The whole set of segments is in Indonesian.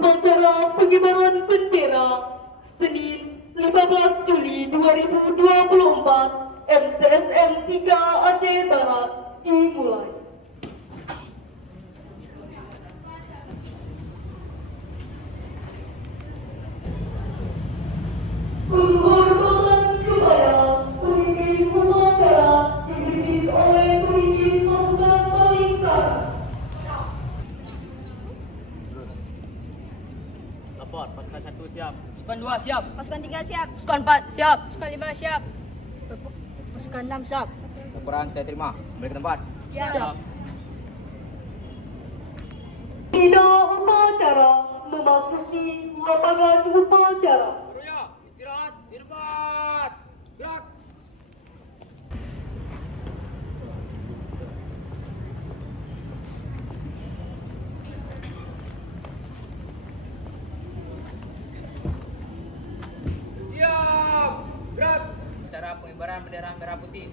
upacara pengibaran bendera Senin 15 Juli 2024 MTSM 3 Aceh Barat dimulai. Penghormatan kepada pemimpin upacara dipimpin oleh Polisi Pasukan Barisan. Lapor, pasukan 1 siap. Pasukan 2 siap. Pasukan 3 siap. Pasukan 4 siap. Pasukan 5 siap. Pasukan 6 siap. Laporan saya terima. Balik ke tempat. Siap. Pembina upacara memasuki lapangan upacara. Gurunya, istirahat, di tempat. Gerak. Siap. Gerak. Acara pengibaran bendera merah putih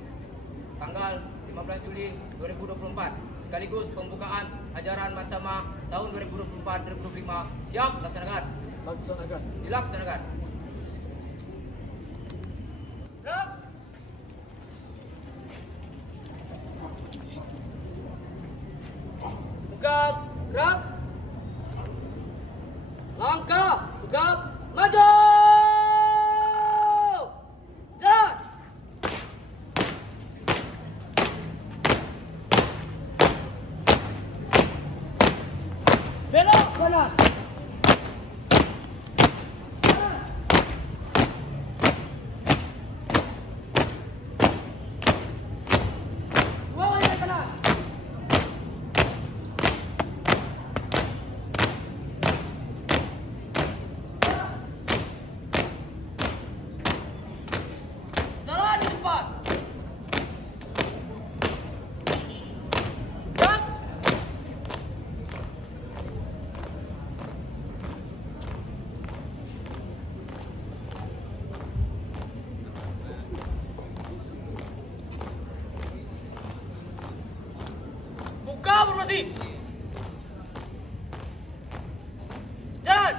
tanggal 15 Juli 2024 sekaligus pembukaan ajaran Mansama tahun 2024-2025. Siap, laksanakan. Laksanakan. Dilaksanakan. Gerak. Tegap, gerak. Langkah, tegap, maju. Jalan. Belok kanan. Dua ke kanan. Jalan di depan. Gerak. Buka formasi. Jalan.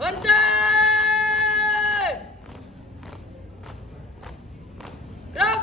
Henti. Gerak.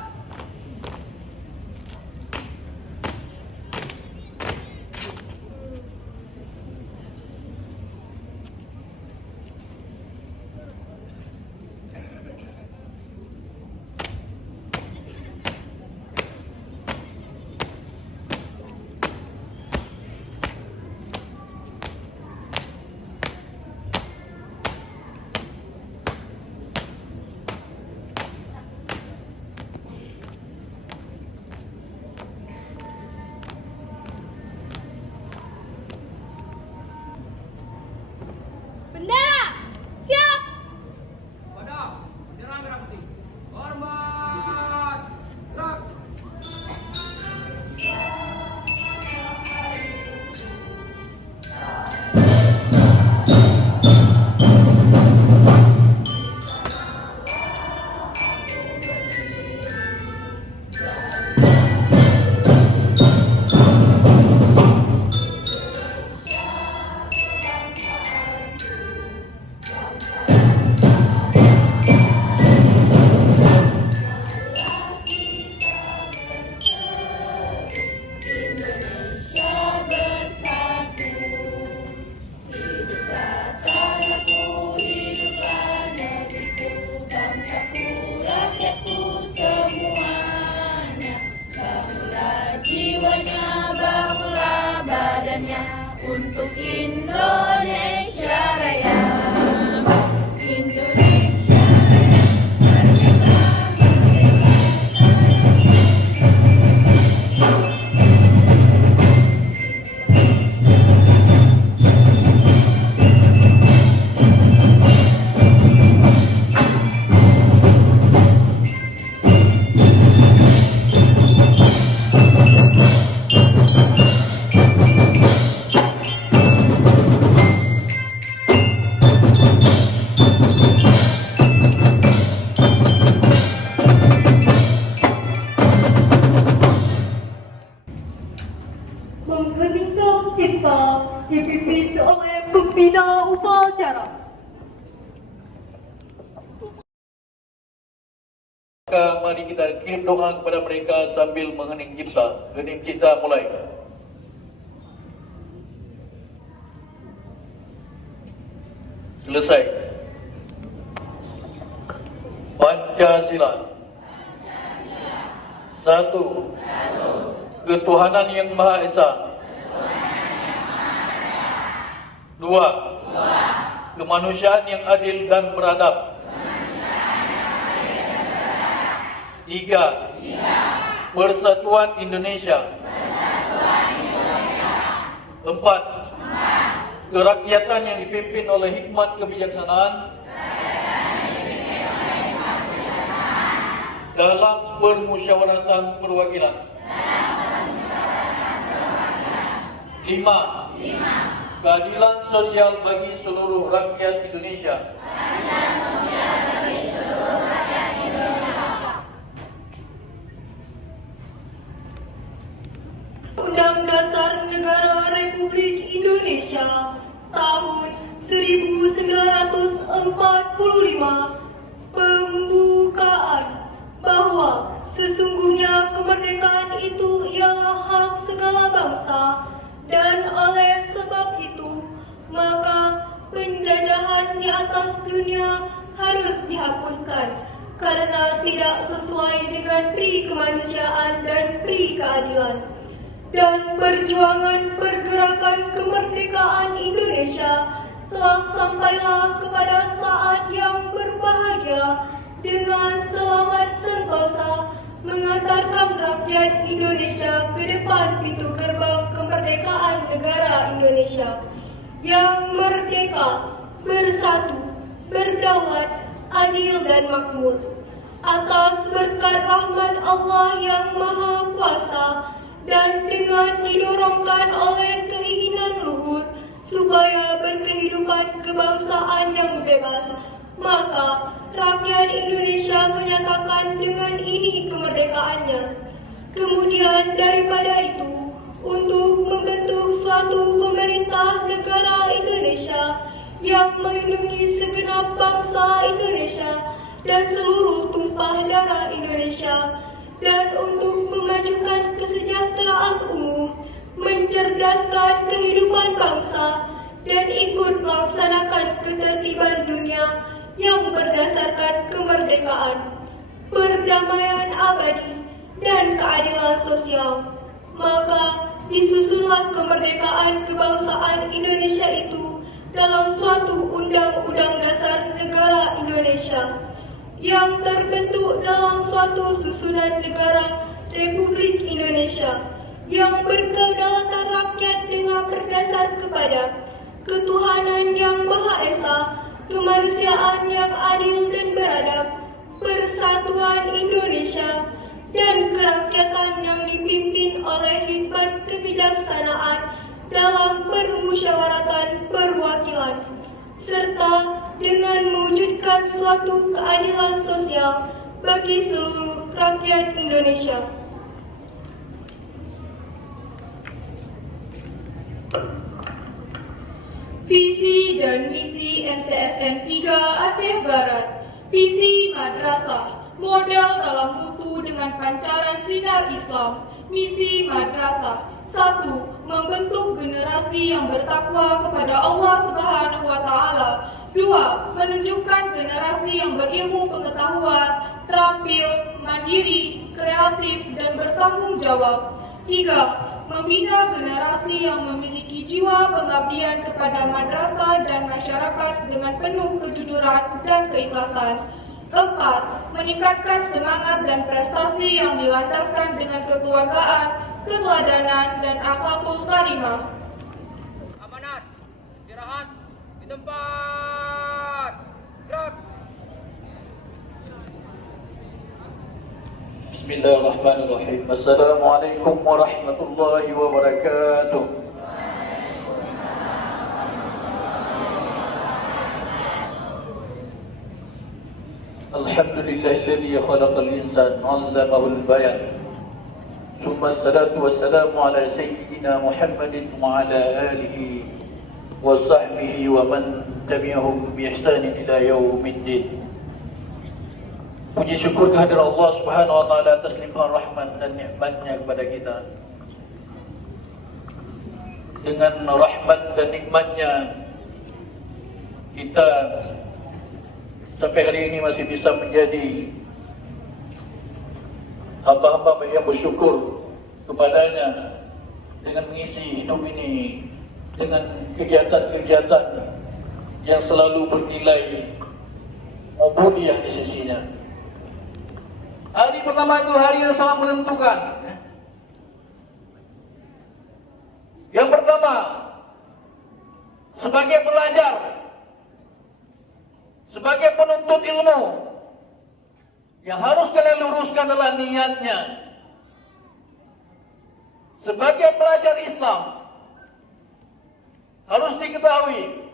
Bendera siap. Pada bendera merah putih. Hormat. Gerak. Untuk Indonesia Raya. Indonesia Raya. Merdeka! dipimpin oleh pembina upacara. Maka mari kita kirim doa kepada mereka sambil menghening cipta. Hening cipta mulai. Selesai. Pancasila. Satu. Ketuhanan yang Maha Esa. Dua. Kemanusiaan yang adil dan beradab. Tiga. Persatuan Indonesia. Empat. Kerakyatan yang dipimpin oleh hikmat kebijaksanaan dalam permusyawaratan perwakilan. Lima. Keadilan sosial bagi seluruh rakyat Indonesia. Undang Dasar Negara Republik Indonesia tahun 1945 pembukaan bahwa sesungguhnya kemerdekaan itu ialah hak segala bangsa dan oleh sebab itu maka penjajahan di atas dunia harus dihapuskan karena tidak sesuai dengan pri kemanusiaan dan pri keadilan. Dan perjuangan pergerakan kemerdekaan Indonesia telah sampailah kepada saat yang berbahagia dengan selamat sentosa mengantarkan rakyat Indonesia ke depan pintu gerbang kemerdekaan negara Indonesia yang merdeka, bersatu, berdaulat, adil dan makmur. Atas berkat rahmat Allah yang Maha Kuasa dan dengan didorongkan oleh keinginan luhur supaya berkehidupan kebangsaan yang bebas, maka rakyat Indonesia menyatakan dengan ini kemerdekaannya. Kemudian daripada itu, untuk membentuk suatu pemerintah negara Indonesia yang melindungi segenap bangsa Indonesia dan seluruh tumpah darah Indonesia, dan untuk memajukan kesejahteraan umum, mencerdaskan kehidupan bangsa, dan ikut melaksanakan ketertiban dunia yang berdasarkan kemerdekaan, perdamaian abadi, dan keadilan sosial. Maka disusunlah kemerdekaan kebangsaan Indonesia itu dalam suatu Undang-Undang Dasar Negara Indonesia yang terbentuk dalam suatu susunan negara Republik Indonesia yang berkedaulatan rakyat dengan berdasar kepada ketuhanan yang Maha Esa, kemanusiaan yang adil dan beradab, persatuan Indonesia, dan kerakyatan yang dipimpin oleh hikmat kebijaksanaan dalam permusyawaratan perwakilan, serta dengan mewujudkan suatu keadilan sosial bagi seluruh rakyat Indonesia. Visi dan misi MTSN 3 Aceh Barat. Visi madrasah, model dalam mutu dengan pancaran sinar Islam. Misi madrasah: 1. Membentuk generasi yang bertakwa kepada Allah Subhanahu wa Ta'ala. 2. Menunjukkan generasi yang berilmu pengetahuan, terampil, mandiri, kreatif, dan bertanggung jawab. 3. Membina generasi yang memiliki jiwa pengabdian kepada madrasah dan masyarakat dengan penuh kejujuran dan keikhlasan. 4. Meningkatkan semangat dan prestasi yang dilandaskan dengan kekeluargaan, keteladanan, dan akhlakul karimah. Amanat, istirahat di tempat. Gerak. Bismillahirrahmanirrahim. Assalamualaikum warahmatullahi wabarakatuh. Alhamdulillahilladzi khalaqal insana 'allamahul bayan. Tsumma assalatu wassalamu ala sayyidina Muhammadin wa ala alihi وصحبه ومن تبعهم بإحسان إلى يوم الدين. Puji syukur kehadirat Allah Subhanahu wa taala atas limpahan rahmat dan nikmat-Nya kepada kita. Dengan rahmat dan nikmat-Nya kita sampai hari ini masih bisa menjadi hamba-hamba yang bersyukur kepadanya dengan mengisi hidup ini dengan kegiatan-kegiatan yang selalu bernilai ubudiyah di sisinya. Hari pertama itu hari yang sangat menentukan. Yang pertama, sebagai pelajar, sebagai penuntut ilmu, yang harus kalian luruskan adalah niatnya. Sebagai pelajar Islam, harus diketahui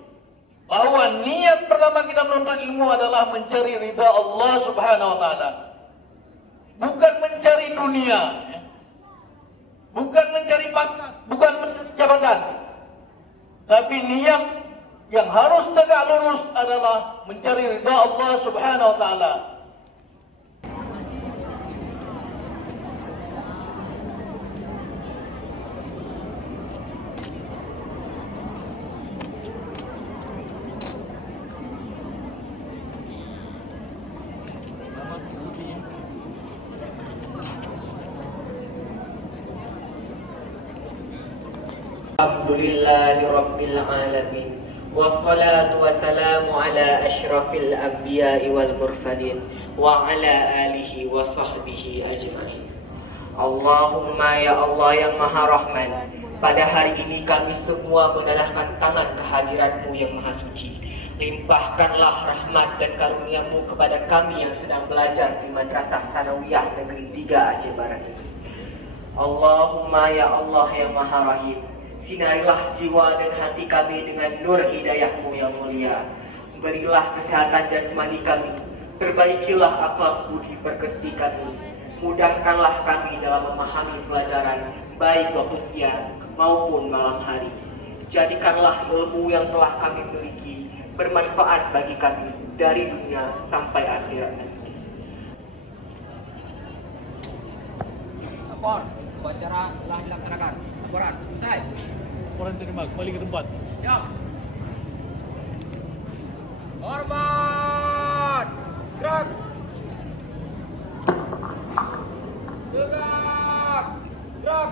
bahwa niat pertama kita menuntut ilmu adalah mencari ridha Allah Subhanahu wa taala. Bukan mencari dunia, bukan mencari pangkat, bukan mencari jabatan. Tapi niat yang harus tegak lurus adalah mencari ridha Allah Subhanahu wa taala. Alhamdulillahirabbil alamin. Wassalatu wassalamu ala asyrafil anbiya'i wal mursalin wa ala alihi wa sahbihi ajma'in. Allahumma ya Allah yang Maha Rahman, pada hari ini kami semua menarahkan tangan kehadirat-Mu yang Maha Suci. Limpahkanlah rahmat dan karunia-Mu kepada kami yang sedang belajar di Madrasah Sanawiyah Negeri 3 Aceh Barat ini. Allahumma ya Allah yang Maha Rahim, sinarilah jiwa dan hati kami dengan nur hidayah-Mu yang mulia. Berilah kesehatan jasmani kami, perbaikilah akhlak budi pekerti kami. Mudahkanlah kami dalam memahami pelajaran, baik waktu siang maupun malam hari. Jadikanlah ilmu yang telah kami miliki bermanfaat bagi kami dari dunia sampai akhirat nanti. Lapor, upacara telah dilaksanakan. Laporan, selesai. Laporan terima, kembali ke tempat. Siap. Hormat. Gerak. Tegak. Gerak.